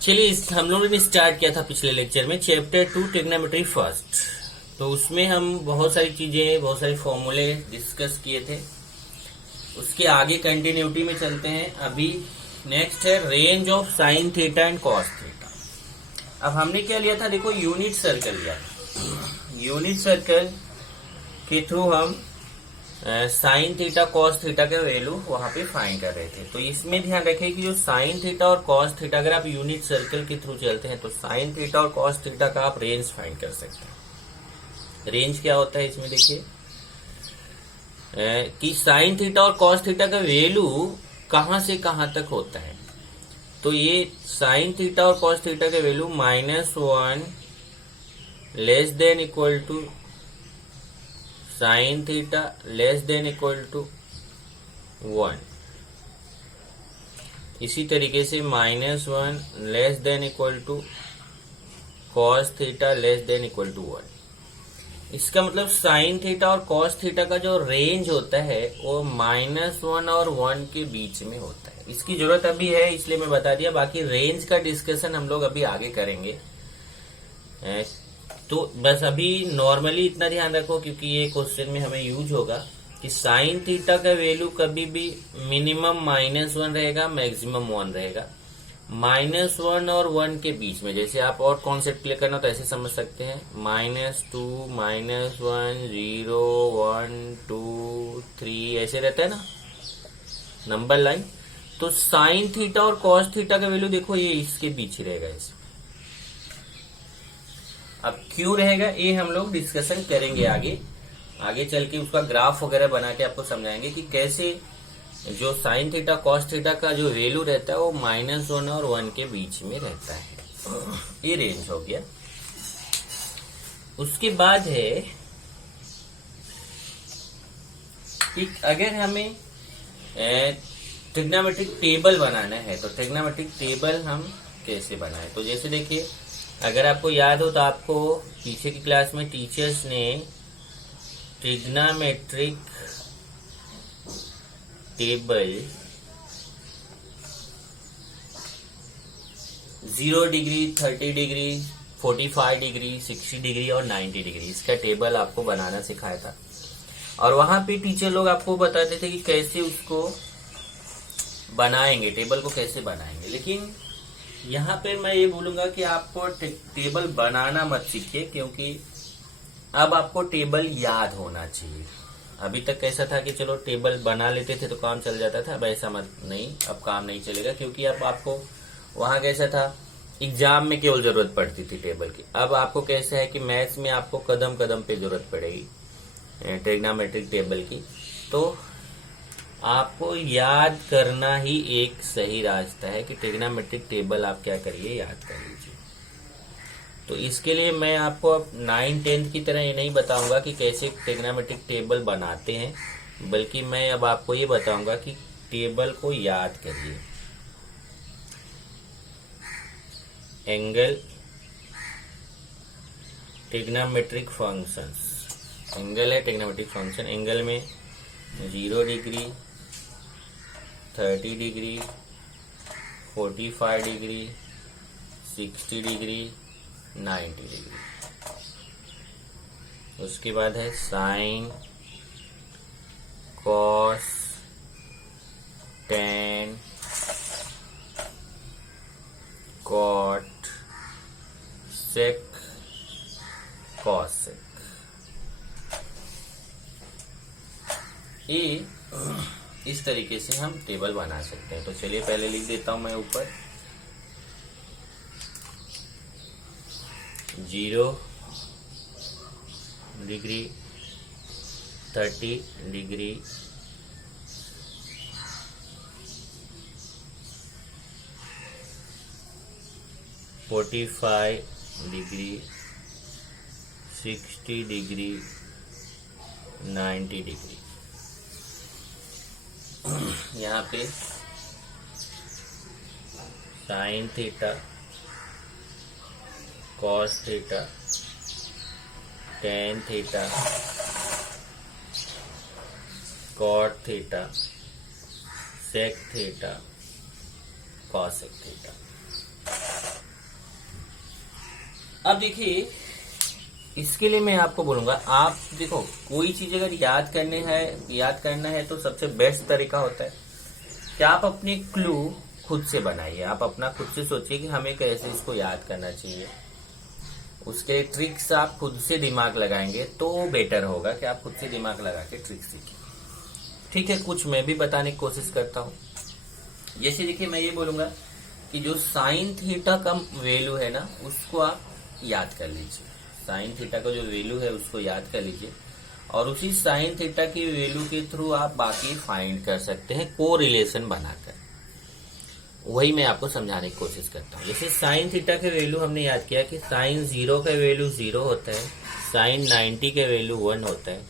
चलिए हम लोगों ने स्टार्ट किया था पिछले लेक्चर में चैप्टर 2 ट्रिग्नोमेट्री फर्स्ट। तो उसमें हम बहुत सारी चीजें, बहुत सारे फॉर्मूले डिस्कस किए थे। उसके आगे कंटिन्यूटी में चलते हैं। अभी नेक्स्ट है range of sine theta and cos theta. अब हमने क्या लिया था, देखो यूनिट सर्कल लिया था। यूनिट सर्कल के थ्रू हम साइन थीटा कॉस थीटा का वैल्यू वहां पे फाइंड कर रहे थे। तो इसमें ध्यान रखें कि जो साइन थीटा और कॉस थीटा, अगर आप यूनिट सर्कल के थ्रू चलते हैं तो साइन थीटा और कॉस थीटा का आप रेंज फाइंड कर सकते हैं। रेंज क्या होता है इसमें देखिए कि साइन थीटा और कॉस थीटा का वैल्यू कहां से कहां तक होता है। तो ये साइन थीटा और कॉस थीटा का value -1 less than equal to sine theta less than equal to 1। इसी तरीके से -1 less than equal to cos theta less than equal to 1। इसका मतलब साइन थीटा और कॉस थीटा का जो रेंज होता है वो -1 और 1 के बीच में होता है। इसकी जरूरत अभी है इसलिए मैं बता दिया, बाकी रेंज का डिस्कशन हम लोग अभी आगे करेंगे। तो बस अभी नॉर्मली इतना ध्यान रखो क्योंकि ये क्वेश्चन में हमें यूज होगा कि साइन थीटा का वैल्यू कभी भी मिनिमम -1 रहेगा, मैक्सिमम 1 रहेगा। -1 और 1 के बीच में, जैसे आप और कॉन्सेप्ट क्लियर करना तो ऐसे समझ सकते हैं -2 -1 0 1 2 3 ऐसे रहता है ना नंबर लाइन। तो साइन थीटा और कॉस थीटा का वैल्यू देखो ये इसके बीच ही रहेगा ऐसे। अब क्यों रहेगा ये हम लोग डिस्कशन करेंगे आगे चल के, उसका ग्राफ वगैरह बना के आपको समझाएंगे कि कैसे जो साइन थीटा कॉस थीटा का जो वैल्यू रहता है वो -1 और 1 के बीच में रहता है। ये रेंज हो गया। उसके बाद है कि अगर हमें ट्रिग्नोमेट्रिक टेबल बनाना है तो ट्रिग्नोमेट्रिक टेबल हम कैसे बनाएं। तो जैसे देखिए, अगर आपको याद हो तो आपको पीछे की क्लास में टीचर्स ने trigonometric table 0 degree 30 degree 45 degree 60 degree और 90 डिग्री इसका टेबल आपको बनाना सिखाया था। और वहां पे टीचर लोग आपको बताते थे कि कैसे उसको बनाएंगे, टेबल को कैसे बनाएंगे। लेकिन यहाँ पे मैं ये बोलूंगा कि आपको टेबल बनाना मत सीखिए, क्योंकि अब आपको टेबल याद होना चाहिए। अभी तक कैसा था कि चलो टेबल बना लेते थे तो काम चल जाता था, अब ऐसा मत नहीं, अब काम नहीं चलेगा। क्योंकि अब आपको वहां कैसा था, एग्जाम में केवल जरूरत पड़ती थी टेबल की। अब आपको कैसा है कि मैथ्स में आपको कदम कदम पे जरूरत पड़ेगी ट्रिग्नोमेट्रिक टेबल की। तो आपको याद करना ही एक सही रास्ता है कि ट्रिग्नोमेट्रिक टेबल आप क्या करिए, याद कर लीजिए। तो इसके लिए मैं आपको अब 9 10th की तरह ये नहीं बताऊंगा कि कैसे ट्रिग्नोमेट्रिक टेबल बनाते हैं, बल्कि मैं अब आपको ये बताऊंगा कि टेबल को याद करिए। एंगल ट्रिग्नोमेट्रिक फंक्शंस, एंगल है ट्रिग्नोमेट्रिक फंक्शन। एंगल में 0 degree 30 degree 45 degree 60 degree 90 degree. उसके बाद है sine cos tan cot sec cosec. ये इस तरीके से हम टेबल बना सकते हैं। तो चलिए पहले लिख देता हूं मैं ऊपर 0 degree 30 degree 45 degree 60 degree 90 degree. यहाँ पे sine theta cos theta tan theta cot theta sec theta cosec theta. अब देखिए, इसके लिए मैं आपको बोलूंगा, आप देखो कोई चीज अगर याद करना है तो सबसे बेस्ट तरीका होता है कि आप अपने क्लू खुद से बनाइए। आप अपना खुद से सोचिए कि हमें कैसे इसको याद करना चाहिए। उसके ट्रिक्स आप खुद से दिमाग लगाएंगे तो बेटर होगा कि आप खुद से दिमाग लगा के ट्रिक्स सीखें। ठीक है, कुछ मैं भी बताने की कोशिश करता हूँ। जैसे देखिए, मैं ये बोलूंगा कि जो साइन थीटा का वैल्यू है ना, उसको आप याद कर लीजिए। साइन थीटा का जो वैल्यू है उसको याद कर लीजिए, और उसी साइन थीटा की वैल्यू के थ्रू आप बाकी फाइंड कर सकते हैं को रिलेशन बनाकर। वही मैं आपको समझाने की कोशिश करता हूँ। जैसे साइन थीटा के वैल्यू हमने याद किया कि साइन 0 का वैल्यू 0 होता है, साइन 90 का वैल्यू 1 होता है,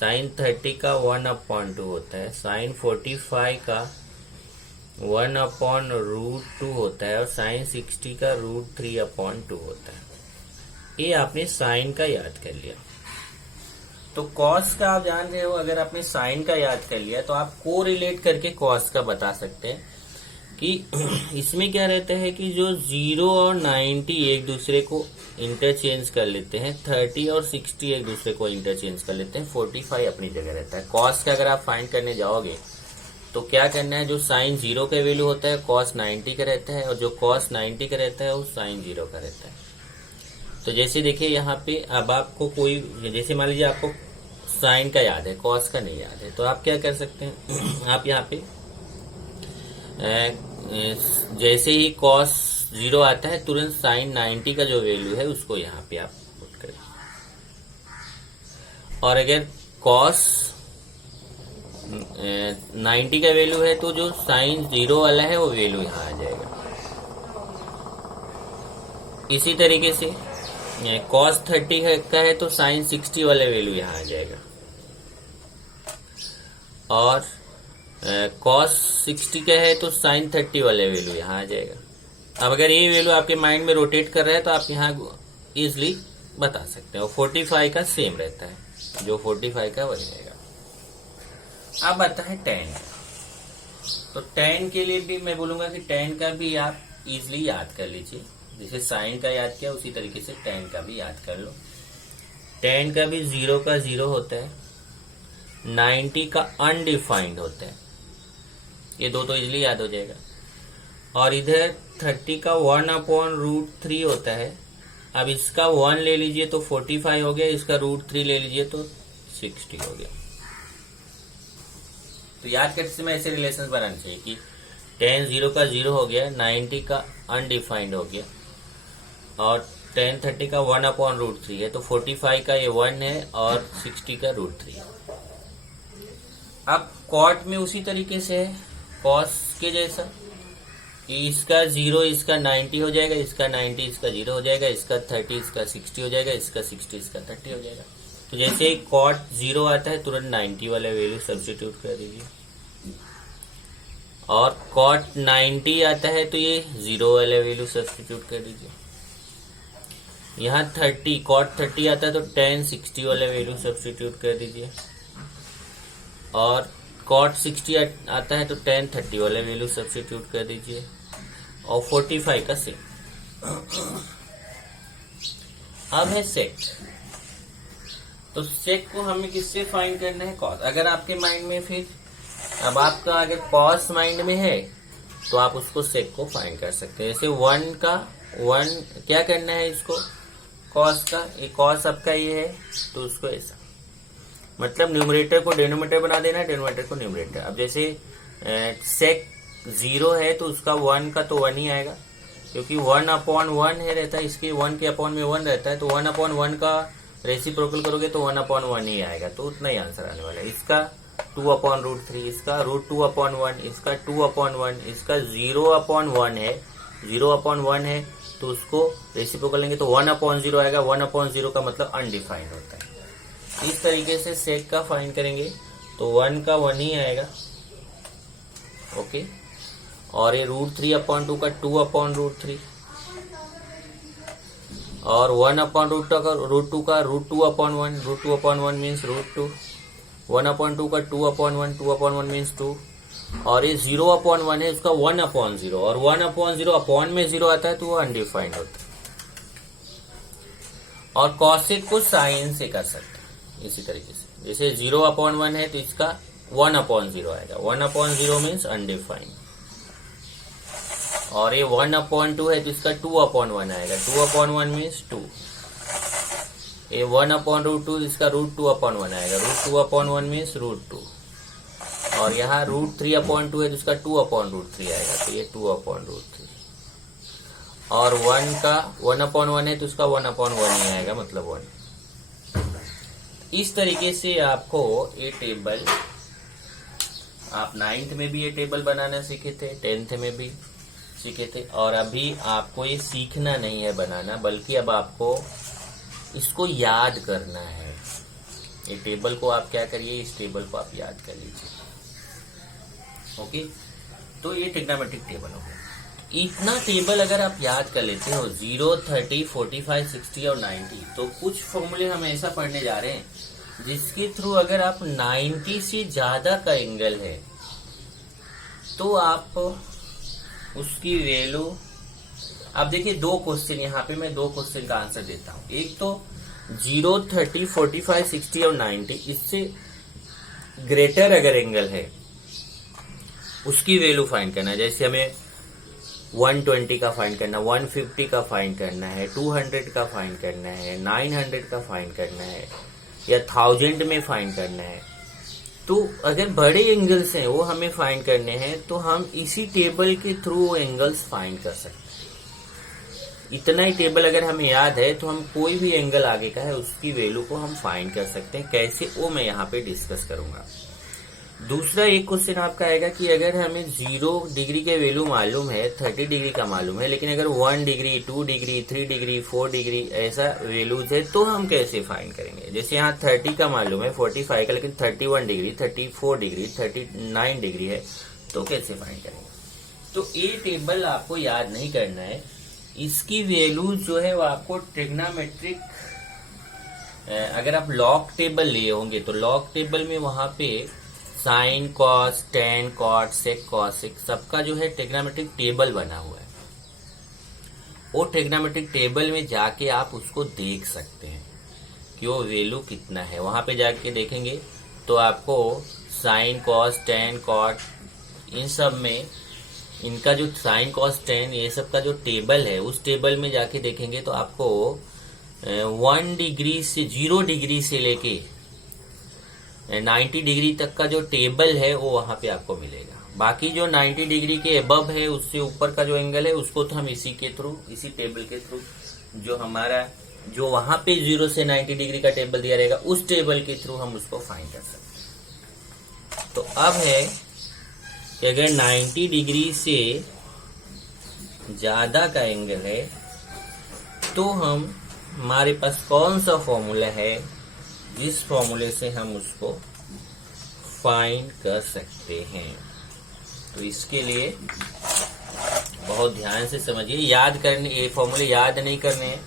साइन 30 का 1/2 होता है, साइन 45 का 1/√2 होता है, और साइन 60 का √3/2 होता है। ये आपने साइन का याद कर लिया। तो कॉस का आप जान रहे हो, अगर आपने साइन का याद कर लिया तो आप को रिलेट करके कॉस का बता सकते हैं कि इसमें क्या रहता है कि जो 0 और 90 एक दूसरे को इंटरचेंज कर लेते हैं, 30 और 60 एक दूसरे को इंटरचेंज कर लेते हैं, 45 अपनी जगह रहता है। कॉस का अगर आप फाइंड करने जाओगे तो क्या करना है, जो साइन 0 का वैल्यू होता है कॉस 90 का रहता है, और जो कॉस 90 का रहता है वो साइन 0 का रहता है। तो जैसे देखिए यहाँ पे, अब आपको कोई, जैसे मान लीजिए आपको साइन का याद है, कॉस का नहीं याद है, तो आप क्या कर सकते हैं, आप यहाँ पे जैसे ही कॉस 0 आता है तुरंत साइन 90 का जो वैल्यू है उसको यहाँ पे आप पुट करें, और अगर कॉस 90 का वैल्यू है तो जो साइन 0 वाला है वो वैल्यू यहाँ आ जाएगा। इसी तरीके से कॉस 30 का है तो साइन 60 वाला वैल्यू यहाँ आ जाएगा, और कॉस 60 का है तो साइन 30 वाला वैल्यू यहाँ आ जाएगा। अब अगर ये वैल्यू आपके माइंड में रोटेट कर रहा है तो आप यहाँ इजिली बता सकते हैं। और 45 का सेम रहता है, जो 45 का वही रहेगा। अब आता है tan। तो tan के लिए भी मैं बोलूंगा कि tan का भी आप इजिली याद कर लीजिए। जैसे साइन का याद किया उसी तरीके से tan का भी याद कर लो। tan का भी 0 का 0 होता है, 90 का अनडिफाइंड होता है, ये दो तो इजिली याद हो जाएगा। और इधर 30 का 1/√3 होता है। अब इसका 1 ले लीजिए तो 45 हो गया, इसका √3 ले लीजिए तो 60 हो गया। तो याद करते समय ऐसे रिलेशन बनाने चाहिए कि tan 0 का 0 हो गया, 90 का अनडिफाइंड हो गया, और tan 30 का 1/√3 है, तो 45 का ये 1 है और 60 का √3 है। अब कॉट में उसी तरीके से है, कॉस के जैसा, कि इसका 0 इसका 90 हो जाएगा, इसका 90 इसका 0 हो जाएगा, इसका 30 इसका 60 हो जाएगा, इसका 60 इसका 30 हो जाएगा। तो जैसे ही कॉट 0 आता है तुरंत 90 वाला वैल्यू सब्स्टिट्यूट कर दीजिए, और कॉट 90 आता है तो ये 0 वाला वैल्यू सब्स्टिट्यूट कर दीजिए। यहाँ 30 कॉट 30 आता है तो tan 60 वाला वैल्यू सब्स्टिट्यूट कर दीजिए, और कॉट 60 आता है तो tan 30 वाला वैल्यू सब्स्टिट्यूट कर दीजिए, और 45 का सेक। अब है सेक। तो सेक को हमें किससे फाइंड करना है, कॉस। अगर आपके माइंड में फिर, अब आपका अगर कॉस माइंड में है तो आप उसको सेक को फाइंड कर सकते हैं। जैसे 1 क्या करना है इसको, कॉस का, ये कॉस आपका ये है तो उसको ऐसा, मतलब न्यूमरेटर को डिनोमिनेटर बना देना, डिनोमिनेटर को न्यूमरेटर। अब जैसे सेक 0 है तो उसका 1 का तो 1 ही आएगा, क्योंकि 1/1 है रहता है, इसके 1 के अपॉन में 1 रहता है, तो 1/1 का रेसिप्रोकल करोगे तो 1/1 ही आएगा, तो उतना ही आंसर आने वाला है। इसका 2/√3, इसका √2/1, इसका 2/1, इसका 0/1 है, 0/1 है तो उसको रेसिप्रोकल लेंगे तो 1/0 आएगा। 1/0 का मतलब अनडिफाइंड होता है। इस तरीके से सेक का फाइंड करेंगे तो 1 का 1 ही आएगा, ओके। और ये √3/2 का 2/√3, और 1/√2 का √2/1, √2/1 मीन्स √2, 1/2 का 2/1, 2/1 मीन्स 2, और ये 0/1 है उसका 1/0, और 1/0 अपॉन में 0 आता है तो वो अनडिफाइंड होता है। और कॉसेक को साइन से कर सकते हैं इसी तरीके से। जैसे 0/1 है तो इसका 1/0 आएगा। 1/0 मीन्स अनडिफाइंड। और ये 1/2 है तो इसका 2/1 आएगा। 2/1 मीन्स 2। ये 1/√2 इसका √2/1 आएगा। √2/1 मीन्स √2। और यहाँ √3/2 है तो इसका 2/√3 आएगा। तो ये 2/√3। और 1/1 है तो उसका 1/1 ही आएगा, मतलब 1। इस तरीके से आपको ये टेबल, आप 9th में भी ये टेबल बनाना सीखे थे, 10th में भी सीखे थे। और अभी आपको ये सीखना नहीं है बनाना, बल्कि अब आपको इसको याद करना है। ये टेबल को आप क्या करिए, इस टेबल को आप याद कर लीजिए। ओके, तो ये ट्रिग्नोमेट्रिक टेबल हो गया। इतना टेबल अगर आप याद कर लेते हो 0, 30, 45, 60 और 90, तो कुछ फॉर्मूले हम ऐसा पढ़ने जा रहे हैं जिसके थ्रू अगर आप 90 से ज्यादा का एंगल है तो आप उसकी वैल्यू, अब देखिए 2 क्वेश्चन, यहाँ पे मैं 2 क्वेश्चन का आंसर देता हूँ। एक तो 0, 30, 45, 60 और 90, इससे ग्रेटर अगर एंगल है उसकी वैल्यू फाइंड करना है। जैसे हमें 120 का फाइंड करना, 150 का फाइंड करना है, 200 का फाइंड करना है, 900 का फाइंड करना है, या 1000 में फाइंड करना है। तो अगर बड़े एंगल्स हैं वो हमें फाइंड करने हैं तो हम इसी टेबल के थ्रू एंगल्स फाइंड कर सकते हैं। इतना ही टेबल अगर हमें याद है तो हम कोई भी एंगल आगे का है उसकी वैल्यू को हम फाइंड कर सकते हैं। कैसे, वो मैं यहाँ पे डिस्कस करूंगा। दूसरा एक क्वेश्चन आपका आएगा कि अगर हमें 0 डिग्री के वैल्यू मालूम है, 30 डिग्री का मालूम है, लेकिन अगर 1 डिग्री, 2 डिग्री, 3 डिग्री, 4 डिग्री ऐसा वैल्यूज है तो हम कैसे फाइंड करेंगे। जैसे यहाँ 30 का मालूम है, 45 का, लेकिन 31 डिग्री, 34 डिग्री, 39 डिग्री है, तो कैसे फाइंड करेंगे। तो ये टेबल आपको याद नहीं करना है। इसकी वैल्यू जो है वो आपको ट्रिग्नोमेट्रिक, अगर आप लॉग टेबल लिए होंगे तो लॉग टेबल में वहां पे साइन, कॉस, टेन, कॉट, सेक, कॉसिक सबका जो है ट्रिग्नोमेट्रिक टेबल बना हुआ है। वो ट्रिग्नोमेट्रिक टेबल में जाके आप उसको देख सकते हैं कि वो वैल्यू कितना है। वहां पे जाके देखेंगे तो आपको साइन, कॉस, टेन, कॉट इन सब में इनका जो साइन, कॉस, टेन ये सब का जो टेबल है उस टेबल में जाके देखेंगे तो आपको 1 डिग्री से 0 डिग्री से लेके 90 डिग्री तक का जो टेबल है वो वहां पे आपको मिलेगा। बाकी जो 90 डिग्री के अबव है उससे ऊपर का जो एंगल है उसको तो हम इसी टेबल के थ्रू जो हमारा जो वहां पे 0 से 90 डिग्री का टेबल दिया रहेगा उस टेबल के थ्रू हम उसको फाइंड कर सकते हैं। तो अब है कि अगर 90 डिग्री से ज्यादा का एंगल है तो हमारे पास कौन सा फॉर्मूला है जिस फॉर्मूले से हम उसको फाइंड कर सकते हैं। तो इसके लिए बहुत ध्यान से समझिए। याद करने, ये फॉर्मूले याद नहीं करने हैं,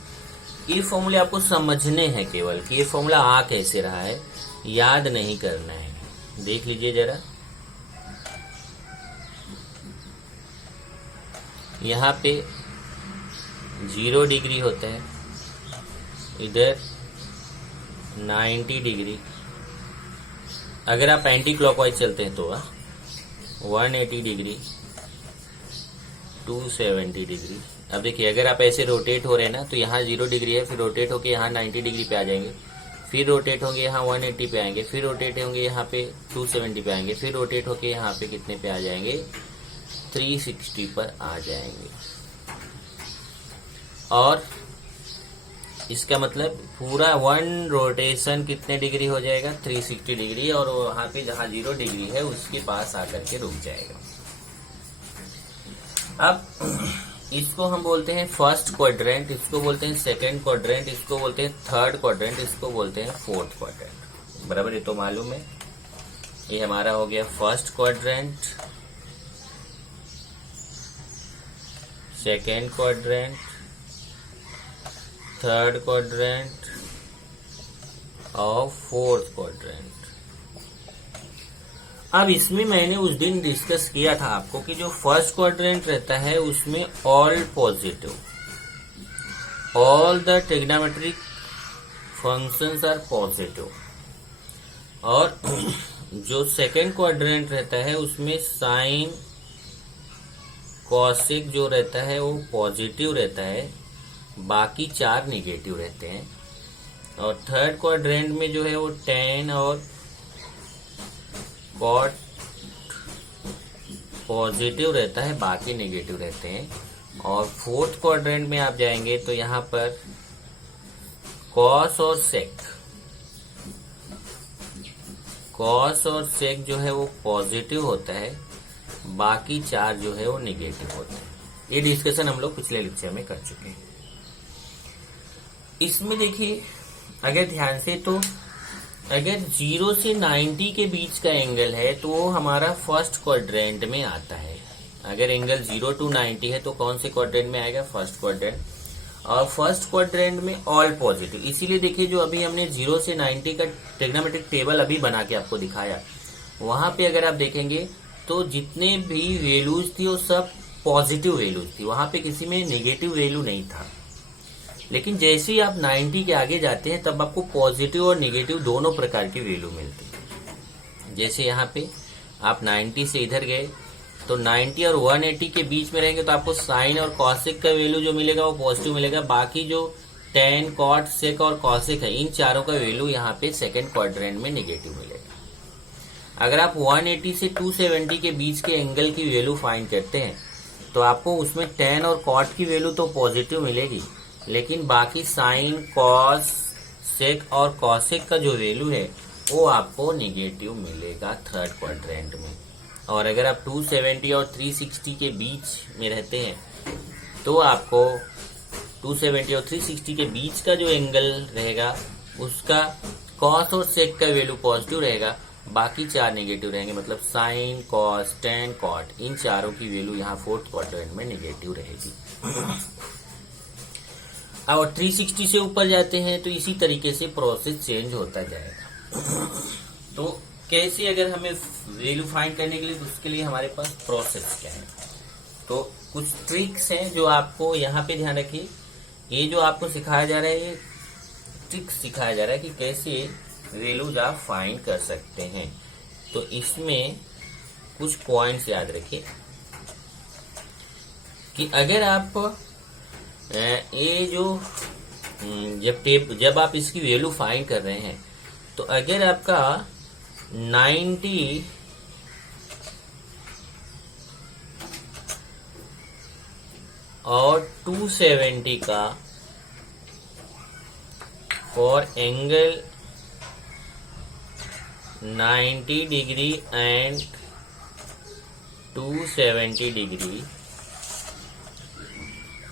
ये फॉर्मूले आपको समझने हैं केवल कि ये फॉर्मूला आ कैसे रहा है, याद नहीं करना है। देख लीजिए जरा, यहाँ पे 0 डिग्री होता है, इधर 90 डिग्री। अगर आप एंटी क्लॉकवाइज चलते हैं तो 180 डिग्री, 270 डिग्री। अब देखिए अगर आप ऐसे रोटेट हो रहे हैं ना तो यहाँ 0 डिग्री है, फिर रोटेट होके यहाँ 90 डिग्री पे आ जाएंगे, फिर रोटेट होंगे यहाँ 180 पे आएंगे, फिर रोटेट होंगे यहाँ पे 270 पे आएंगे, फिर रोटेट होके यहाँ पे कितने पे आ जाएंगे, 360 पर आ जाएंगे। और इसका मतलब पूरा 1 रोटेशन कितने डिग्री हो जाएगा, 360 डिग्री। और वहां पे जहां 0 डिग्री है उसके पास आकर के रुक जाएगा। अब इसको हम बोलते हैं फर्स्ट क्वाड्रेंट, इसको बोलते हैं सेकंड क्वाड्रेंट, इसको बोलते हैं थर्ड क्वाड्रेंट, इसको बोलते हैं फोर्थ क्वाड्रेंट। बराबर, ये तो मालूम है। ये हमारा हो गया first quadrant, second quadrant, third quadrant और फोर्थ क्वाड्रेंट। अब इसमें मैंने उस दिन डिस्कस किया था आपको कि जो फर्स्ट क्वाड्रेंट रहता है उसमें all positive, all the trigonometric functions are positive. और जो सेकेंड क्वाड्रेंट रहता है उसमें साइन कॉसेक जो रहता है वो पॉजिटिव रहता है, बाकी 4 निगेटिव रहते हैं। और थर्ड क्वाड्रेंट में जो है वो tan और cot पॉजिटिव रहता है, बाकी नेगेटिव रहते हैं। और फोर्थ क्वाड्रेंट में आप जाएंगे तो यहाँ पर cos और sec जो है वो पॉजिटिव होता है, बाकी 4 जो है वो नेगेटिव होते हैं। ये डिस्कशन हम लोग पिछले लेक्चर में कर चुके हैं। इसमें देखिए अगर ध्यान से, तो अगर 0 से 90 के बीच का एंगल है तो वो हमारा फर्स्ट क्वाड्रेंट में आता है। अगर एंगल 0 to 90 है तो कौन से क्वाड्रेंट में आएगा? First quadrant. और फर्स्ट क्वाड्रेंट में ऑल पॉजिटिव। इसीलिए देखिए जो अभी हमने 0 से 90 का ट्रिग्नोमेट्रिक टेबल अभी बना के आपको दिखाया, वहां पे अगर आप देखेंगे तो जितने भी वैल्यूज थी वो सब पॉजिटिव वैल्यूज थी, वहां पे किसी में नेगेटिव वैल्यू नहीं था। लेकिन जैसे ही आप 90 के आगे जाते हैं तब आपको पॉजिटिव और नेगेटिव दोनों प्रकार की वैल्यू मिलती है। जैसे यहाँ पे आप 90 से इधर गए तो 90 और 180 के बीच में रहेंगे तो आपको साइन और कॉसेक का वैल्यू जो मिलेगा वो पॉजिटिव मिलेगा। बाकी जो tan, cot, sec और कॉसेक है, इन चारों का वैल्यू यहाँ पे सेकेंड क्वाड्रेंट में नेगेटिव मिलेगा। अगर आप 180 से 270 के बीच के एंगल की वैल्यू फाइंड करते हैं तो आपको उसमें tan और cot की वैल्यू तो पॉजिटिव मिलेगी, लेकिन बाकी साइन, कॉस, सेक और कॉसेक का जो वैल्यू है वो आपको नेगेटिव मिलेगा थर्ड क्वाड्रेंट में। और अगर आप 270 और 360 के बीच में रहते हैं तो आपको 270 और 360 के बीच का जो एंगल रहेगा उसका कॉस और सेक का वैल्यू पॉजिटिव रहेगा, बाकी 4 नेगेटिव रहेंगे। मतलब साइन, कॉस, tan, cot इन चारों की वैल्यू यहाँ फोर्थ क्वाड्रेंट में नेगेटिव रहेगी। और 360 से ऊपर जाते हैं तो इसी तरीके से प्रोसेस चेंज होता जाएगा। तो कैसे अगर हमें वैल्यू फाइंड करने के लिए, तो उसके लिए हमारे पास प्रोसेस क्या है, तो कुछ ट्रिक्स हैं जो आपको यहाँ पे ध्यान रखिए। ये जो आपको सिखाया जा रहा है ये ट्रिक्स सिखाया जा रहा है कि कैसे वैल्यूज आप फाइंड कर सकते हैं। तो इसमें कुछ पॉइंट्स याद रखिए कि अगर आप ये जो जब आप इसकी वैल्यू फाइंड कर रहे हैं तो अगर आपका 90 और 270 का for angle 90 degree and 270 degree,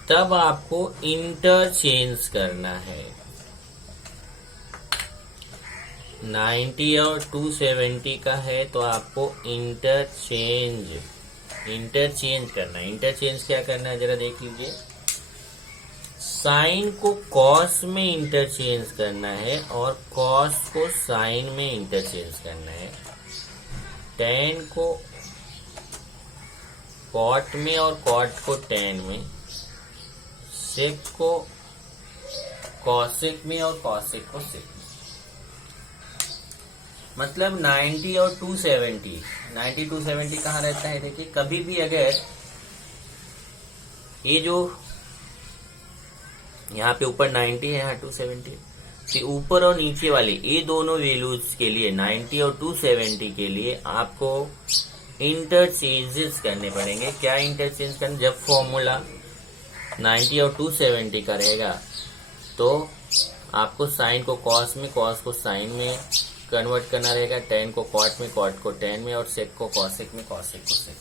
तब आपको इंटरचेंज करना है। 90 और 270 का है तो आपको इंटरचेंज करना है। इंटरचेंज क्या करना है जरा देख लीजिए। साइन को कॉस में इंटरचेंज करना है और कॉस को साइन में इंटरचेंज करना है। tan को cot में और cot को tan में, सेक को कॉसेक में और कॉसेक को सेक में। मतलब 90 और 270 कहाँ रहता है? देखिए कभी भी अगर ये जो यहाँ पे ऊपर 90 है, यहाँ 270 कि ऊपर और नीचे वाले ये दोनों वैल्यूज के लिए 90 और 270 के लिए आपको इंटरचेंजेस करने पड़ेंगे। क्या इंटरचेंज करना? जब फॉर्मूला 90 और 270 का रहेगा तो आपको साइन को कॉस में, कॉस को साइन में कन्वर्ट करना रहेगा, tan को cot में, cot को tan में और sec को कॉसेक में, कॉसेक को sec में।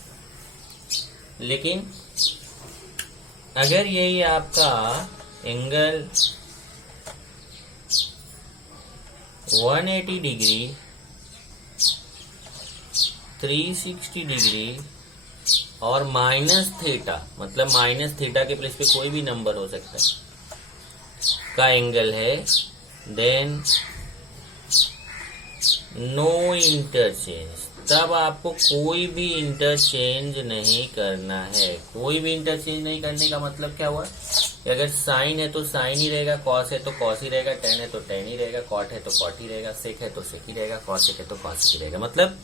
लेकिन अगर यही आपका एंगल 180 डिग्री, 360 डिग्री और -θ, मतलब -θ के प्लेस पे कोई भी नंबर हो सकता है, का एंगल है, देन नो इंटरचेंज। तब आपको कोई भी इंटरचेंज नहीं करना है। कोई भी इंटरचेंज नहीं करने का मतलब क्या हुआ? अगर साइन है तो साइन ही रहेगा, कॉस है तो कॉस ही रहेगा, टेन है तो टेन ही रहेगा, कॉट है तो कॉट ही रहेगा, सेक है तो सेक ही रहेगा, कॉसेक है तो कॉसेक ही रहेगा। मतलब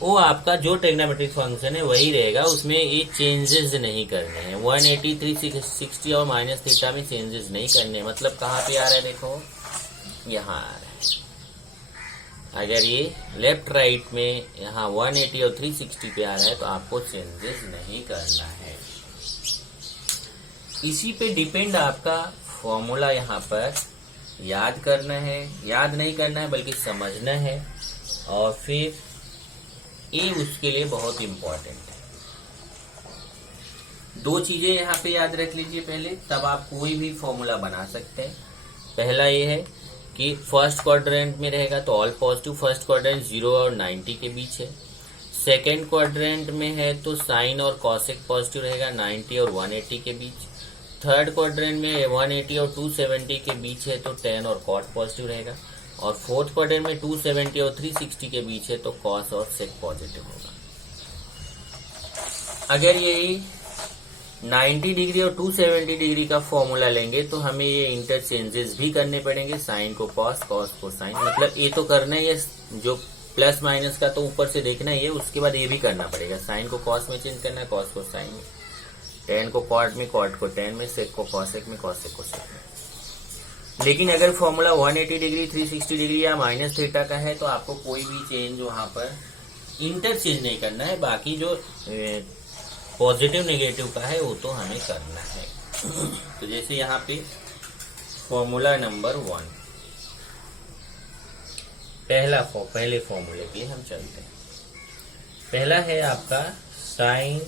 वो आपका जो ट्रिग्नोमेट्रिक फंक्शन है वही रहेगा, उसमें ये चेंजेस नहीं करने हैं। 180, 360 और माइनस थीटा में चेंजेस नहीं करने। मतलब कहाँ पे आ रहा है, देखो यहाँ आ रहा है। अगर ये लेफ्ट राइट में यहाँ 180 और 360 पे आ रहा है तो आपको चेंजेस नहीं करना है। इसी पे डिपेंड आपका फॉर्मूला यहाँ पर याद करना है, याद नहीं करना है बल्कि समझना है, और फिर ये उसके लिए बहुत इंपॉर्टेंट है। दो चीजें यहाँ पे याद रख लीजिए पहले, तब आप कोई भी फॉर्मूला बना सकते हैं। पहला ये है कि फर्स्ट क्वाड्रेंट में रहेगा तो ऑल पॉजिटिव, फर्स्ट क्वाड्रेंट 0 और 90 के बीच है। सेकेंड क्वाड्रेंट में है तो साइन और कॉसेक पॉजिटिव रहेगा, 90 और 180 के बीच। थर्ड क्वाड्रेंट में 180 और 270 के बीच है तो टेन और कॉट पॉजिटिव रहेगा। और फोर्थ क्वाड्रेंट में 270 और 360 के बीच है तो कॉस और सेक पॉजिटिव होगा। अगर यही 90 डिग्री और 270 डिग्री का फॉर्मूला लेंगे तो हमें ये इंटरचेंजेस भी करने पड़ेंगे, साइन को कॉस, कॉस को साइन। मतलब ये तो करना ही है, जो प्लस माइनस का तो ऊपर से देखना ही है, उसके बाद ये भी करना पड़ेगा। साइन को कॉस में चेंज करना है, कॉस को साइन में, टेन को कॉट में, कॉट को टेन में, सेक को कॉसेक में, कॉसेक को सेक में। लेकिन अगर फॉर्मूला 180 डिग्री, 360 डिग्री या माइनस थीटा का है तो आपको कोई भी चेंज वहां पर इंटरचेंज नहीं करना है। बाकी जो पॉजिटिव नेगेटिव का है वो तो हमें करना है। तो जैसे यहाँ पे फॉर्मूला नंबर 1, पहले फॉर्मूले के लिए हम चलते हैं। पहला है आपका sine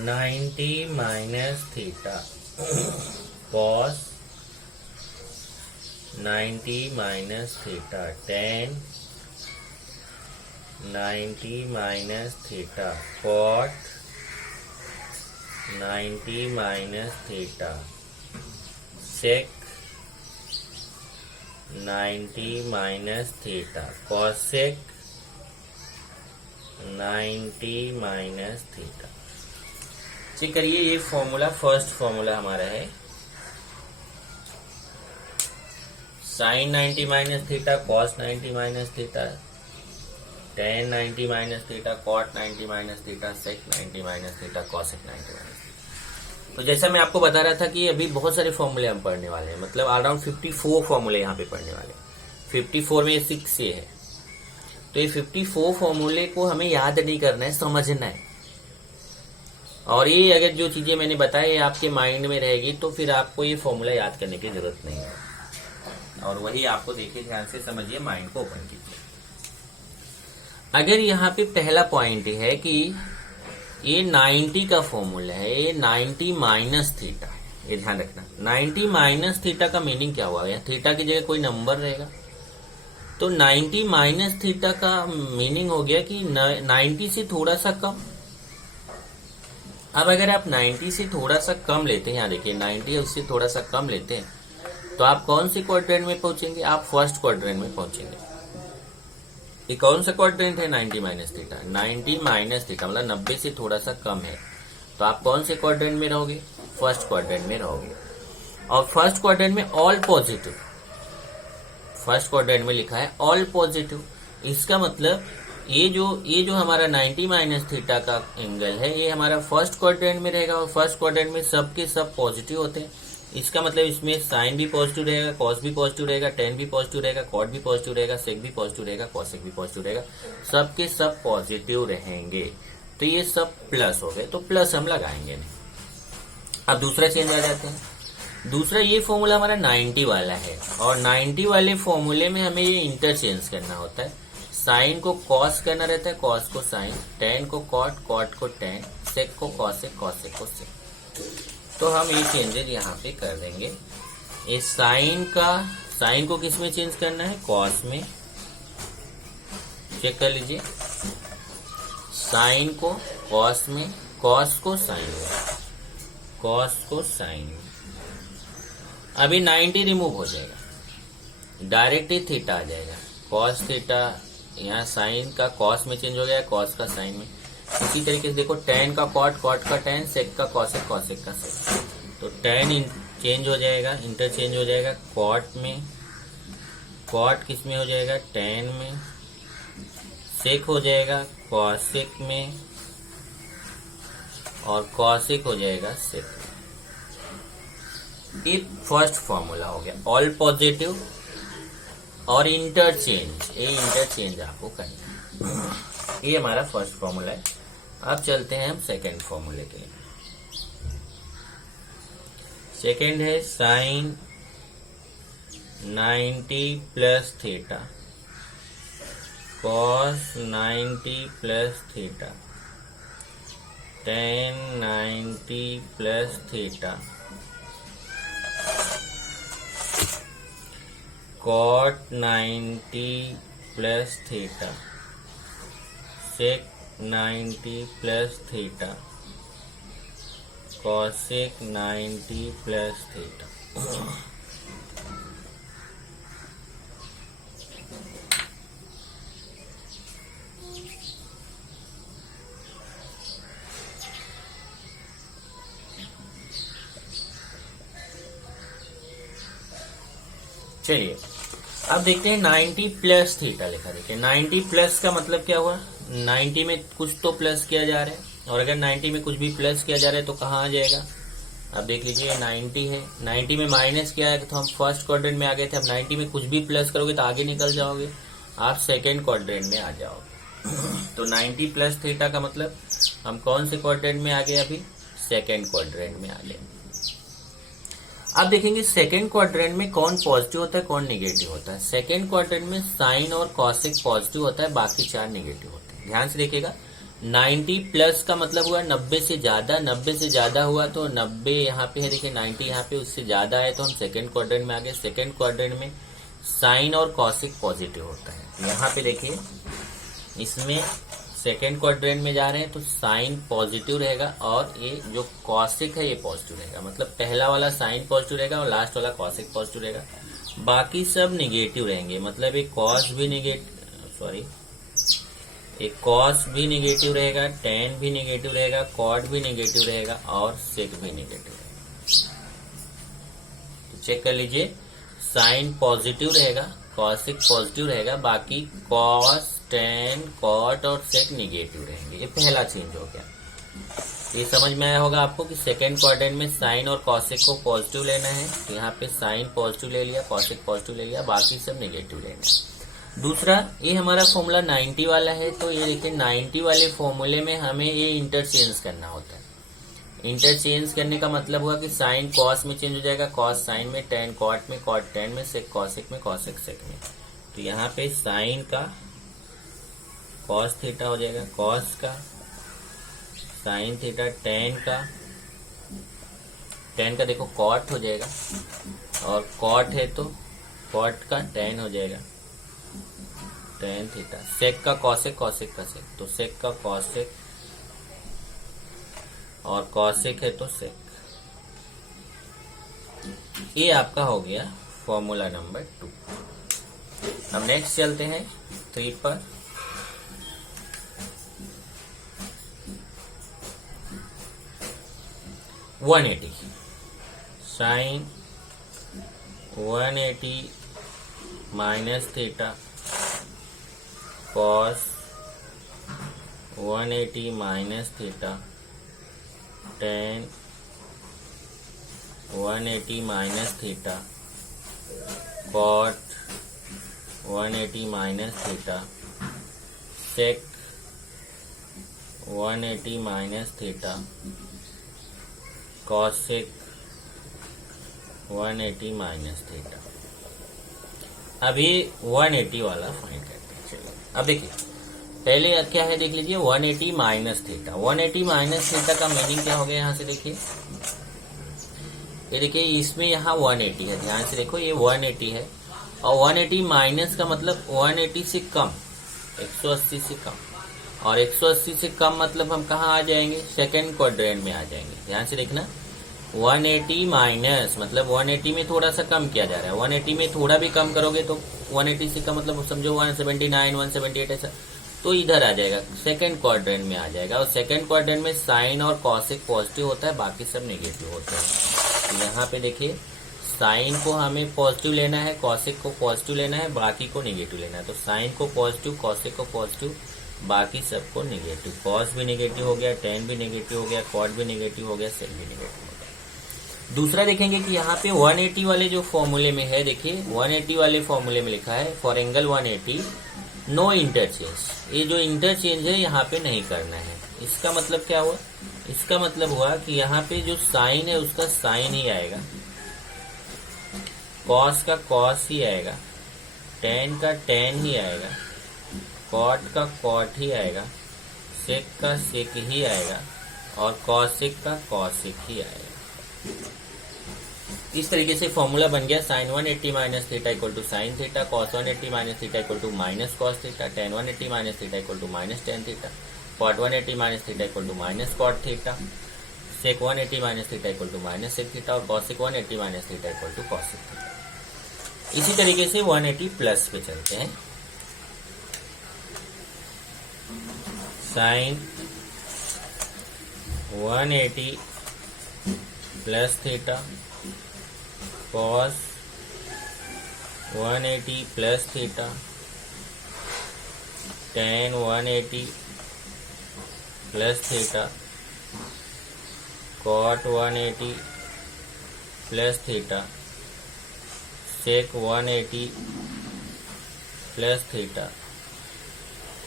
90 minus theta cos 90 minus theta tan 90 minus theta cot 90 minus theta sec 90 minus theta cosec 90 minus theta. Check करिए, ये फॉर्मूला फर्स्ट फॉर्मूला हमारा है। Sine 90 minus theta cos 90 minus theta tan 90 minus theta cot 90 minus theta sec 90 minus theta cosec 90 minus theta. तो जैसा मैं आपको बता रहा था कि अभी बहुत सारे फॉर्मूले हम पढ़ने वाले हैं, मतलब अराउंड 54 फॉर्मूले यहाँ पे पढ़ने वाले हैं। 54 में 6 ये है, तो ये 54 फॉर्मूले को हमें याद नहीं करना है, समझना है। और ये अगर जो चीजें मैंने बताई आपके माइंड में रहेगी तो फिर आपको ये फॉर्मूला याद करने की जरूरत नहीं है। और वही आपको देखिए, ध्यान से समझिए, माइंड को ओपन कीजिए। अगर यहाँ पे पहला पॉइंट है कि ये 90 का फॉर्मूला है, ये 90 माइनस थीटा है, ये ध्यान रखना। 90 माइनस थीटा का मीनिंग क्या हुआ? यहाँ थीटा की जगह कोई नंबर रहेगा, तो 90 माइनस थीटा का मीनिंग हो गया कि 90 से थोड़ा सा कम। अब अगर आप 90 से थोड़ा सा कम लेते हैं, यहाँ देखिए 90 उससे थोड़ा सा कम लेते हैं, तो आप कौन से क्वाड्रेंट में पहुंचेंगे? आप फर्स्ट क्वाड्रेंट में पहुंचेंगे। ये कौन सा क्वाड्रेंट है? 90 माइनस थीटा। 90 माइनस थीटा मतलब 90 से थोड़ा सा कम है, तो आप कौन से क्वाड्रेंट में रहोगे? फर्स्ट क्वाड्रेंट में रहोगे। और फर्स्ट क्वाड्रेंट में ऑल पॉजिटिव, फर्स्ट क्वाड्रेंट में लिखा है ऑल पॉजिटिव। इसका मतलब ये जो हमारा 90 माइनस थीटा का एंगल है, ये हमारा फर्स्ट क्वाड्रेंट में रहेगा। और फर्स्ट क्वाड्रेंट में सब के सब पॉजिटिव होते हैं। इसका मतलब इसमें साइन भी पॉजिटिव रहेगा, कॉस भी पॉजिटिव रहेगा, टेन भी पॉजिटिव रहेगा, कॉट भी पॉजिटिव रहेगा, सेक भी पॉजिटिव रहेगा, कॉसेक भी पॉजिटिव रहेगा, सब के सब पॉजिटिव रहेंगे। तो ये सब प्लस हो गए, तो प्लस हम लगाएंगे नहीं। अब दूसरा चेंज आ जाते हैं। दूसरा, ये फॉर्मूला हमारा 90 वाला है, और 90 वाले फॉर्मूले में हमें ये इंटरचेंज करना होता है। साइन को कॉस करना रहता है, कॉस को साइन, टेन को कॉट, कॉट को टेन, सेक को कॉसेक, कॉसेक को सेक। तो हम ये चेंजेस यहाँ पे कर देंगे। ये साइन को किस में चेंज करना है? कॉस में। चेक कर लीजिए, साइन को कॉस में, कॉस को साइन में, कॉस को साइन में। अभी 90 रिमूव हो जाएगा, डायरेक्ट ही थीटा आ जाएगा। कॉस थीटा, यहाँ साइन का कॉस में चेंज हो गया, कॉस का साइन में। इसी तरीके से देखो, टेन का कॉट, कॉट का टेन, सेक का कॉसेक, कॉसेक का सेक। तो tan चेंज हो जाएगा, इंटरचेंज हो जाएगा कॉट में, कॉट किस में हो जाएगा, tan में, सेक हो जाएगा कॉसेक में, और कॉसेक हो जाएगा सेक। ये फर्स्ट फॉर्मूला हो गया, ऑल पॉजिटिव और इंटरचेंज, ये इंटरचेंज आपको करना है। ये हमारा फर्स्ट फॉर्मूला है। अब चलते हैं हम सेकेंड फॉर्मूले के लिए। सेकेंड है sine 90 plus theta cos 90 plus theta tan 90 plus theta cot 90 plus theta sec 90 plus theta cosec 90 plus theta. चलिए अब देखते हैं 90 प्लस थीटा लिखा। देखिए 90 प्लस का मतलब क्या हुआ, 90 में कुछ तो प्लस किया जा रहा है, और अगर 90 में कुछ भी प्लस किया जा रहा है तो कहाँ आ जाएगा। अब देख लीजिए 90 है, 90 में माइनस किया है तो हम फर्स्ट क्वाड्रेंट में आ गए थे। अब 90 में कुछ भी प्लस करोगे तो आगे निकल जाओगे, आप सेकेंड क्वाड्रेंट में आ जाओगे। तो 90 प्लस थीटा का मतलब हम कौन से क्वाड्रेंट में आ गए, अभी सेकेंड क्वाड्रेंट में आ गए। अब देखेंगे सेकेंड क्वाड्रेंट में कौन पॉजिटिव होता है कौन निगेटिव होता है। सेकेंड क्वाड्रेंट में साइन और कॉसेक पॉजिटिव होता है, बाकी चार निगेटिव होते हैं। ध्यान से देखिएगा 90 प्लस का मतलब हुआ 90 से ज्यादा, 90 से ज्यादा हुआ तो 90 यहाँ पे है, देखिए 90 यहाँ पे, उससे ज्यादा है तो हम सेकेंड क्वाड्रेंट में आ गए। सेकेंड क्वाड्रेंट में साइन और कॉसेक पॉजिटिव होता है। यहाँ पे देखिए इसमें सेकेंड क्वाड्रेंट में जा रहे हैं तो साइन पॉजिटिव रहेगा और ये जो कॉसेक है ये पॉजिटिव रहेगा, मतलब पहला वाला साइन पॉजिटिव रहेगा और लास्ट वाला कॉसेक पॉजिटिव रहेगा, बाकी सब निगेटिव रहेंगे। मतलब एक कॉस भी एक कॉस भी निगेटिव रहेगा, टेन भी निगेटिव रहेगा, कॉट भी निगेटिव रहेगा और सेक भी निगेटिव रहेगा। तो चेक कर लीजिए, साइन पॉजिटिव रहेगा, कॉसेक पॉजिटिव रहेगा, बाकी कॉस, टेन, कॉट और सेक निगेटिव रहेंगे। ये पहला चेंज हो गया। ये समझ में आया होगा आपको कि सेकेंड क्वाड्रेंट में साइन और कॉसेक को पॉजिटिव लेना है, तो यहाँ पे साइन पॉजिटिव ले लिया, कॉसेक पॉजिटिव ले लिया, बाकी सब निगेटिव लेना। दूसरा, ये हमारा फॉर्मूला 90 वाला है, तो ये देखिए 90 वाले फॉर्मूले में हमें ये इंटरचेंज करना होता है। इंटरचेंज करने का मतलब हुआ कि साइन कॉस में चेंज हो जाएगा, कॉस साइन में, टेन कॉट में, कॉट टेन में, सेक कॉसेक में, कॉसेक सेक में। तो यहाँ पे साइन का कॉस थीटा हो जाएगा, कॉस का साइन थीटा, टेन का देखो कॉट हो जाएगा, और कॉट है तो कॉट का टेन हो जाएगा, टेन थीटा। सेक का कॉसेक, कॉसेक का सेक, तो सेक का कॉसेक और कॉसेक है तो सेक। ये आपका हो गया फॉर्मूला नंबर 2। अब नेक्स्ट चलते हैं 3 पर। Sine 180 minus theta cos 180 minus theta tan 180 minus theta cot 180 minus theta sec 180 minus theta cosec 180 minus theta. अभी 180 वाला फाइंड करते हैं। चलिए अब देखिए, पहले क्या है देख लीजिए, 180 माइनस थीटा। 180 माइनस थीटा का मीनिंग क्या हो गया, यहाँ से देखिए, ये देखिए इसमें यहाँ 180 है, ध्यान से देखो ये 180 है, और 180 माइनस का मतलब 180 से कम, 180 से कम, और 180 से कम मतलब हम कहाँ आ जाएंगे, सेकेंड क्वाड्रेंट में आ जाएंगे। ध्यान से देखना, 180 माइनस मतलब 180 में थोड़ा सा कम किया जा रहा है, 180 में थोड़ा भी कम करोगे तो 180 से कम मतलब समझो 179, 178 ऐसा तो इधर आ जाएगा, सेकंड क्वाड्रेंट में आ जाएगा। और सेकंड क्वाड्रेंट में साइन और कॉसेक पॉजिटिव होता है, बाकी सब नेगेटिव होते हैं। तो यहाँ पे देखिए साइन को हमें पॉजिटिव लेना है, कॉसेक को पॉजिटिव लेना है, बाकी को नेगेटिव लेना है। तो साइन को पॉजिटिव, कॉसेक को पॉजिटिव, बाकी सबको नेगेटिव। कॉस भी नेगेटिव हो गया, टेन भी नेगेटिव हो गया, कॉट भी नेगेटिव हो गया, सेक भी नेगेटिव हो गया। दूसरा देखेंगे कि यहाँ पे 180 वाले जो फॉर्मूले में है, देखिए 180 वाले फॉर्मूले में लिखा है फॉर एंगल 180 नो इंटरचेंज। ये जो इंटरचेंज है यहाँ पे नहीं करना है। इसका मतलब क्या हुआ? इसका मतलब हुआ कि यहाँ पे जो साइन है उसका साइन ही आएगा, कॉस का कॉस ही आएगा, टेन का टेन ही आएगा, कॉट का कॉट ही आएगा, सेक का सेक ही आएगा और कॉसेक का कॉसेक ही आएगा। इस तरीके से फॉर्मूला बन गया sine 180 minus theta equal to sine theta, cos 180 minus theta equal to minus cos theta, tan 180 minus theta equal to minus tan theta, cot 180 minus theta equal to minus cot theta, sec 180 minus theta equal to minus sec theta और cosec 180 minus theta equal to cosec theta. इसी तरीके से 180 plus पे चलते हैं। Sine 180 plus theta, cos 180 plus theta, tan 180 plus theta, cot 180 plus theta, sec 180 plus theta,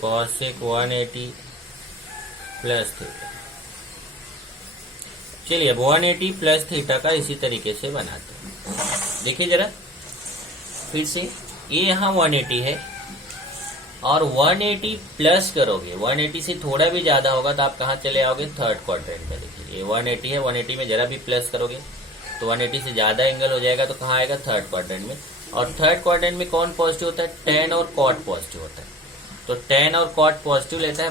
cosec 180 plus theta. चलिए अब 180 plus theta का इसी तरीके से बनाते हैं। देखिए जरा फिर से, ये यहाँ 180 है और 180 प्लस करोगे, 180 से थोड़ा भी ज्यादा होगा तो आप कहाँ चले आओगे? थर्ड क्वाड्रेंट में। देखिए ये 180 है, 180 में जरा भी प्लस करोगे तो 180 से ज्यादा एंगल हो जाएगा, तो कहाँ आएगा? थर्ड क्वाड्रेंट में। और थर्ड क्वाड्रेंट में कौन पॉजिटिव होता है? टेन और कॉट पॉजिटिव होता है। तो टेन और कॉट पॉजिटिव लेता है,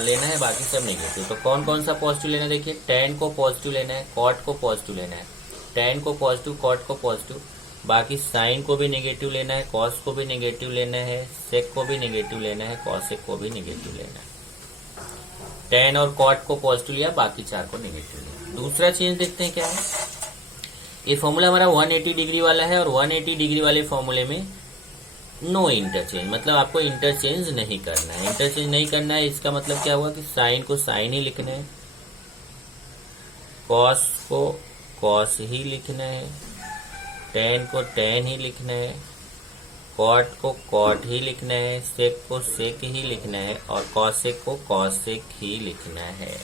लेना है, बाकी सब नेगेटिव। तो कौन कौन सा पॉजिटिव लेना है? देखिए टेन को पॉजिटिव लेना है, कॉट को पॉजिटिव लेना है, टेन को पॉजिटिव, कॉट को पॉजिटिव, बाकी साइन को भी नेगेटिव लेना है, कॉस को भी नेगेटिव लेना है, सेक को भी नेगेटिव लेना है, कॉसेक को भी नेगेटिव लेना है। टेन और कॉट को पॉजिटिव लिया, बाकी चार को नेगेटिव लिया। दूसरा चेंज देखते हैं क्या है। ये फॉर्मूला हमारा 180 डिग्री वाला है और 180 डिग्री वाले फॉर्मूले में नो इंटरचेंज, मतलब आपको इंटरचेंज नहीं करना है। इंटरचेंज नहीं करना है इसका मतलब क्या हुआ कि साइन को साइन ही लिखना है, कॉस को कॉस ही लिखना है, टेन को टेन ही लिखना है, कॉट को कॉट ही लिखना है, सेक को सेक ही लिखना है और कॉसेक को कॉसेक ही लिखना है।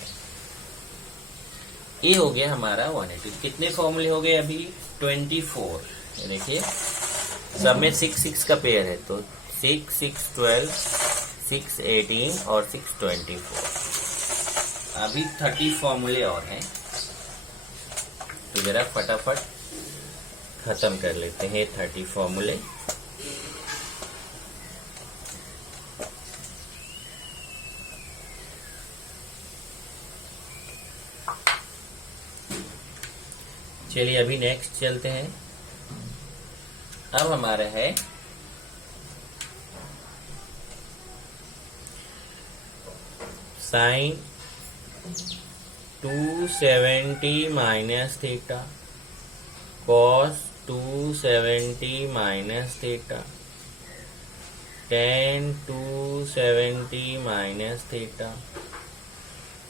ये हो गया हमारा 180। कितने फॉर्मूले हो गए अभी? 24। देखिए सब में 6 6 का पेयर है, तो 6 6 12, 6 18 और 6 24। अभी 30 फॉर्मूले और हैं, तो जरा फटाफट खत्म कर लेते हैं 30 फॉर्मूले। चलिए अभी नेक्स्ट चलते हैं। अब हमारा है sine 270 minus theta, cos 270 minus theta, tan 270 minus theta,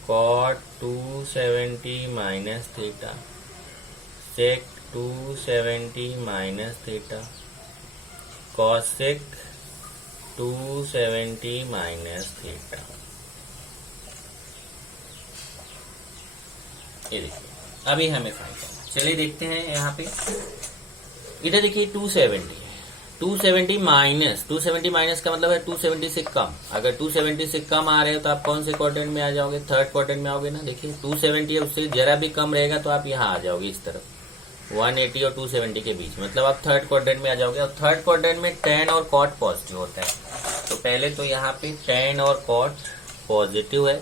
cot 270 minus theta, sec 270 minus theta, cosec 270 minus theta. ये देखिए अभी हमें फाइंड करना। चलिए देखते हैं यहाँ पे, इधर देखिए 270 माइनस, 270 माइनस का मतलब है 270 से कम। अगर 270 से कम आ रहे हो तो आप कौन से क्वाड्रेंट में आ जाओगे? थर्ड क्वाड्रेंट में आओगे ना। देखिए 270 है, उससे जरा भी कम रहेगा तो आप यहाँ आ जाओगे इस तरफ, 180 और 270 के बीच, मतलब आप थर्ड क्वाड्रेंट में आ जाओगे। और थर्ड क्वाड्रेंट में टेन और कॉट पॉजिटिव होता है, तो पहले तो यहाँ पे टेन और कॉट पॉजिटिव है,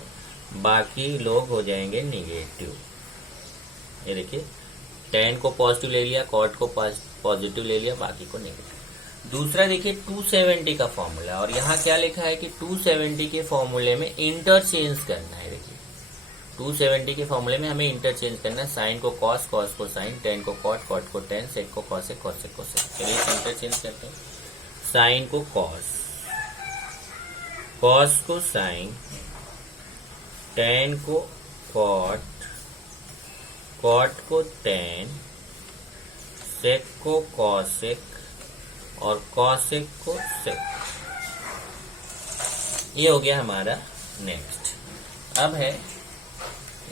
बाकी लोग हो जाएंगे निगेटिव। ये देखिए टेन को पॉजिटिव ले लिया, कॉट को पॉजिटिव ले लिया, बाकी को नेगेटिव। दूसरा देखिए 270 का फॉर्मूला, और यहाँ क्या लिखा है कि 270 के फॉर्मूले में इंटरचेंज करना है। देखिए 270 के फॉर्मूले में हमें इंटरचेंज करना है, साइन को कॉस, कॉस को साइन, टेन को कॉट, कॉट को टेन, सेक को कॉसेक, कॉसेक को सेक। चलिए इंटरचेंज करते हैं। साइन को कॉस, कॉस को साइन, टेन को कॉट, कॉट को टेन, सेक को कॉसेक और कॉसेक को सेक। ये हो गया हमारा नेक्स्ट। अब है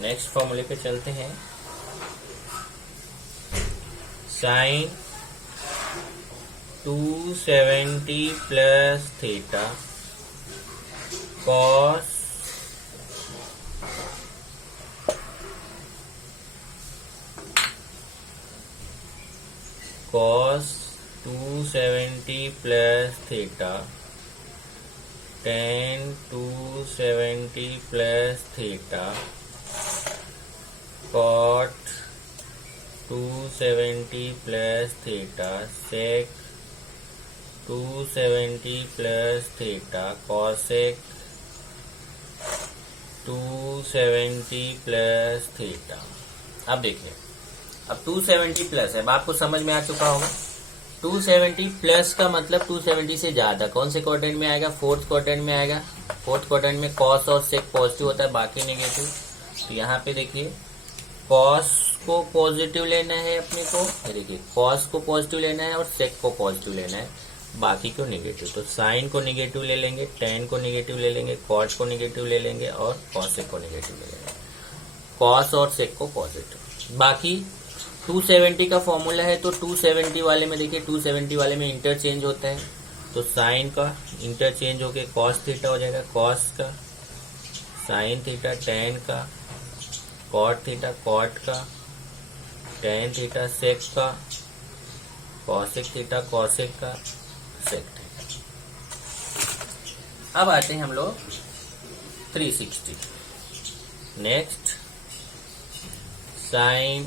नेक्स्ट फॉर्मूले पे चलते हैं। Sine 270 plus theta cos cos 270 plus theta tan 270 plus theta cot 270 plus theta sec 270 plus theta cosec 270 plus theta. अब देखिए, अब 270 प्लस है, अब आपको समझ में आ चुका होगा। 270 प्लस का मतलब 270 से ज्यादा कौन से क्वाड्रेंट में आएगा? फोर्थ क्वाड्रेंट में आएगा। फोर्थ क्वाड्रेंट में कॉस और सेक पॉजिटिव होता है, बाकी नेगेटिव। तो यहाँ पे देखिए कॉस को पॉजिटिव लेना है अपने को, देखिए कॉस को पॉजिटिव लेना है और सेक को पॉजिटिव लेना है, बाकी को नेगेटिव। तो साइन को नेगेटिव ले लेंगे, टेन को नेगेटिव ले लेंगे, कॉट को नेगेटिव ले लेंगे और कॉसेक को नेगेटिव ले लेंगे, कॉस और सेक को पॉजिटिव। बाकी 270 का फॉर्मूला है, तो 270 वाले में देखिए 270 वाले में इंटरचेंज होता है, तो साइन का इंटरचेंज होके कॉस थीटा हो जाएगा, कॉस का साइन थीटा, टेन का कॉट थीटा, कॉट का टेन थीटा, सेक का कॉसेक थीटा, कॉसेक का सेक थीटा। अब आते हैं हम लोग 360। Next sine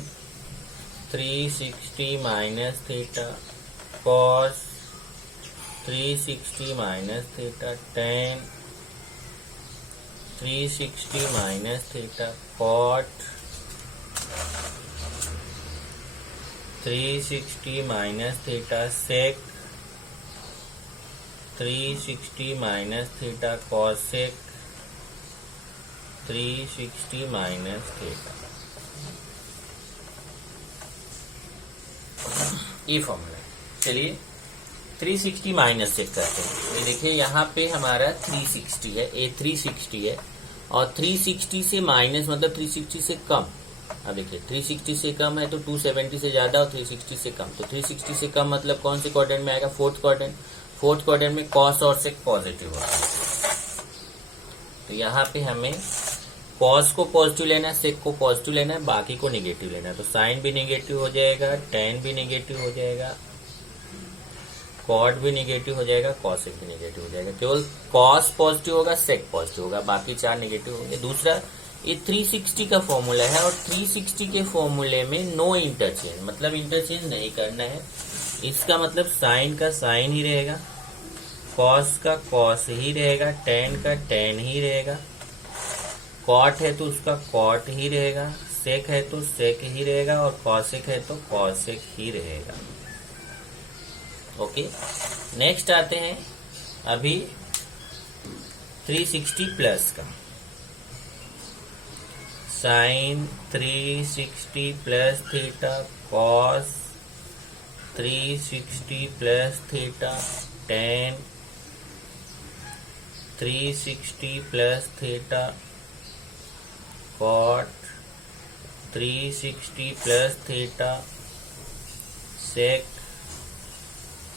360 minus theta cos 360 minus theta tan 360 minus theta cot 360 minus theta sec 360 minus theta cosec 360 minus theta. ये फॉर्मूला। चलिए 360 माइनस चेक करते हैं। ये देखिए यहाँ पे हमारा 360 है, ये 360 है और 360 से माइनस मतलब 360 से कम। अब देखिए 360 से कम है तो 270 से ज्यादा और 360 से कम, तो 360 से कम मतलब कौन से क्वाड्रेंट में आएगा? Fourth quadrant. फोर्थ क्वाड्रेंट में कॉस और सेक पॉजिटिव होता है, तो यहाँ पे हमें कॉस को पॉजिटिव लेना है, सेक को पॉजिटिव लेना है, बाकी को नेगेटिव लेना है। तो साइन भी नेगेटिव हो जाएगा, टेन भी नेगेटिव हो जाएगा, कॉट भी नेगेटिव हो जाएगा, कॉसेक भी नेगेटिव हो जाएगा। केवल कॉस पॉजिटिव होगा, सेक पॉजिटिव होगा, बाकी चार नेगेटिव होंगे। दूसरा ये 360 का फॉर्मूला है और 360 के फॉर्मूले में नो इंटरचेंज, मतलब इंटरचेंज नहीं करना है। इसका मतलब साइन का साइन ही रहेगा, कॉस का कॉस ही रहेगा, टेन का टेन ही रहेगा, कॉट है तो उसका कॉट ही रहेगा, सेक है तो सेक ही रहेगा और कॉसेक है तो कॉसेक ही रहेगा। ओके, नेक्स्ट आते हैं अभी 360 प्लस का। Sine 360 plus theta cos 360 plus theta tan 360 plus theta cot 360 plus theta sec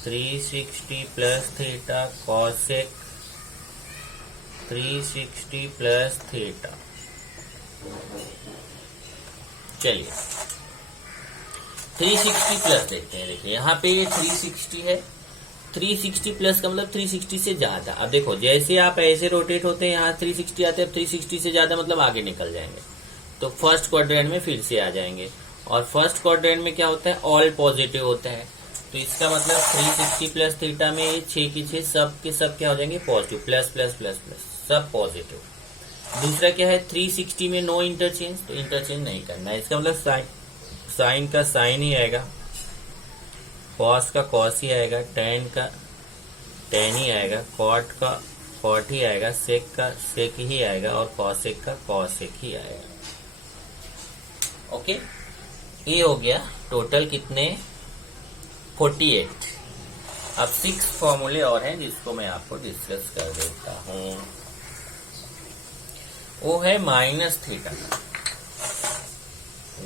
360 plus theta cosec 360 plus theta. चलिए 360 प्लस देखते हैं। देखिए यहाँ पे ये 360 है, 360 प्लस का मतलब 360 से ज्यादा। अब देखो जैसे आप ऐसे रोटेट होते हैं यहाँ 360 आते हैं, 360 से ज्यादा मतलब आगे निकल जाएंगे, तो फर्स्ट क्वाड्रेंट में फिर से आ जाएंगे। और फर्स्ट क्वाड्रेंट में क्या होता है? ऑल पॉजिटिव होता है। तो इसका मतलब 360 प्लस थीटा में ये 6 की 6 सब के सब क्या हो जाएंगे positive, plus plus plus plus सब पॉजिटिव। दूसरा क्या है 360 में नो इंटरचेंज, तो इंटरचेंज नहीं करना है। इसका मतलब साइन का साइन ही आएगा, कॉस का कॉस ही आएगा, टेन का टेन ही आएगा, कॉट का कॉट ही आएगा, सेक का सेक ही आएगा और कॉसेक का कॉसेक ही आएगा। ओके, ये हो गया टोटल कितने 48। अब 6 फॉर्मूले और हैं जिसको मैं आपको डिस्कस कर देता हूं। वो है माइनस थीटा।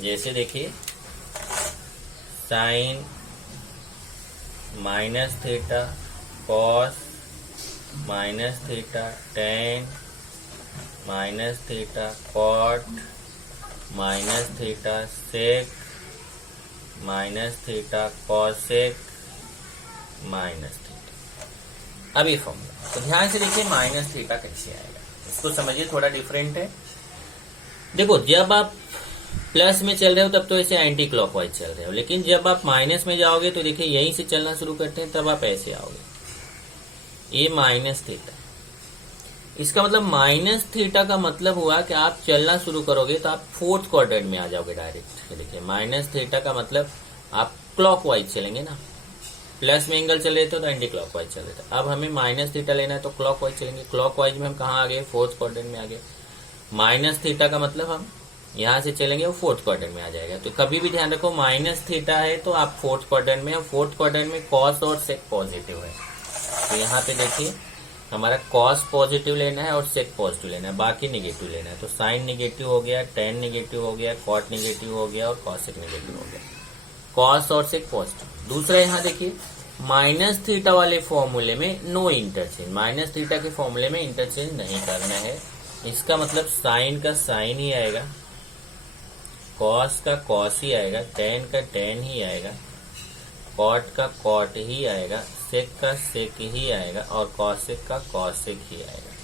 जैसे देखिए sine minus theta, cos minus theta, tan minus theta, cot minus theta, sec minus theta, cosec minus theta. अब ये फॉर्मूला तो ध्यान से देखिए माइनस थीटा कैसे आएगा, इसको समझिए, थोड़ा डिफरेंट है। देखो जब आप प्लस में चल रहे हो तब तो ऐसे एंटी क्लॉकवाइज चल रहे हो, लेकिन जब आप माइनस में जाओगे तो देखिए यहीं से चलना शुरू करते हैं, तब आप ऐसे आओगे, ये माइनस थीटा। इसका मतलब माइनस थीटा का मतलब हुआ कि आप चलना शुरू करोगे तो आप फोर्थ क्वाड्रेंट में आ जाओगे डायरेक्ट। देखिए माइनस थीटा का मतलब आप क्लॉकवाइज चलेंगे ना, प्लस में एंगल चल रहे थे तो एंटी क्लॉकवाइज चल रहे थे। अब हमें माइनस थीटा लेना है तो क्लॉकवाइज चलेंगे। क्लॉकवाइज में हम कहाँ आ गए, फोर्थ क्वाड्रेंट में आ गए। माइनस थीटा का मतलब हम यहां से चलेंगे वो फोर्थ क्वाड्रेंट में आ जाएगा। तो कभी भी ध्यान रखो माइनस थीटा है तो आप फोर्थ क्वाड्रेंट में, और फोर्थ क्वाड्रेंट में कॉस और सेक पॉजिटिव है। तो यहाँ पे देखिए हमारा कॉस पॉजिटिव लेना है और सेक पॉजिटिव लेना है, बाकी निगेटिव लेना है। तो साइन निगेटिव हो गया, टेन निगेटिव हो गया, कॉट निगेटिव हो गया और कॉसेक निगेटिव हो गया। कॉस और सेक पॉजिटिव। दूसरा यहाँ देखिए माइनस थीटा वाले फॉर्मूले में नो इंटरचेंज, माइनस थीटा के फॉर्मूले में इंटरचेंज नहीं करना है। इसका मतलब साइन का साइन ही आएगा, कॉस का कॉस ही आएगा, टेन का टेन ही आएगा, कॉट का कॉट ही आएगा, सेक का सेक ही आएगा और कॉसेक का कॉसेक ही आएगा।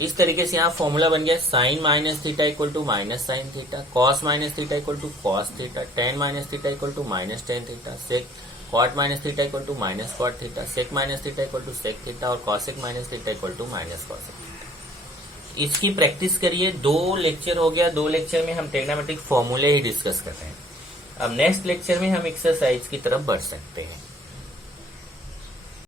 इस तरीके से यहाँ फॉर्मूला बन गया sine minus theta equal to minus sine theta, cos minus theta equal to cos theta, tan minus theta equal to minus tan theta, sec cot minus theta equal to minus cot theta, sec minus theta equal to sec theta और cosec minus theta equal to minus cosec theta. इसकी practice करिए। 2 lecture हो गया, 2 lecture में हम trigonometric फॉर्मूले ही discuss कर रहे हैं। अब नेक्स्ट लेक्चर में हम एक्सरसाइज की तरफ बढ़ सकते हैं।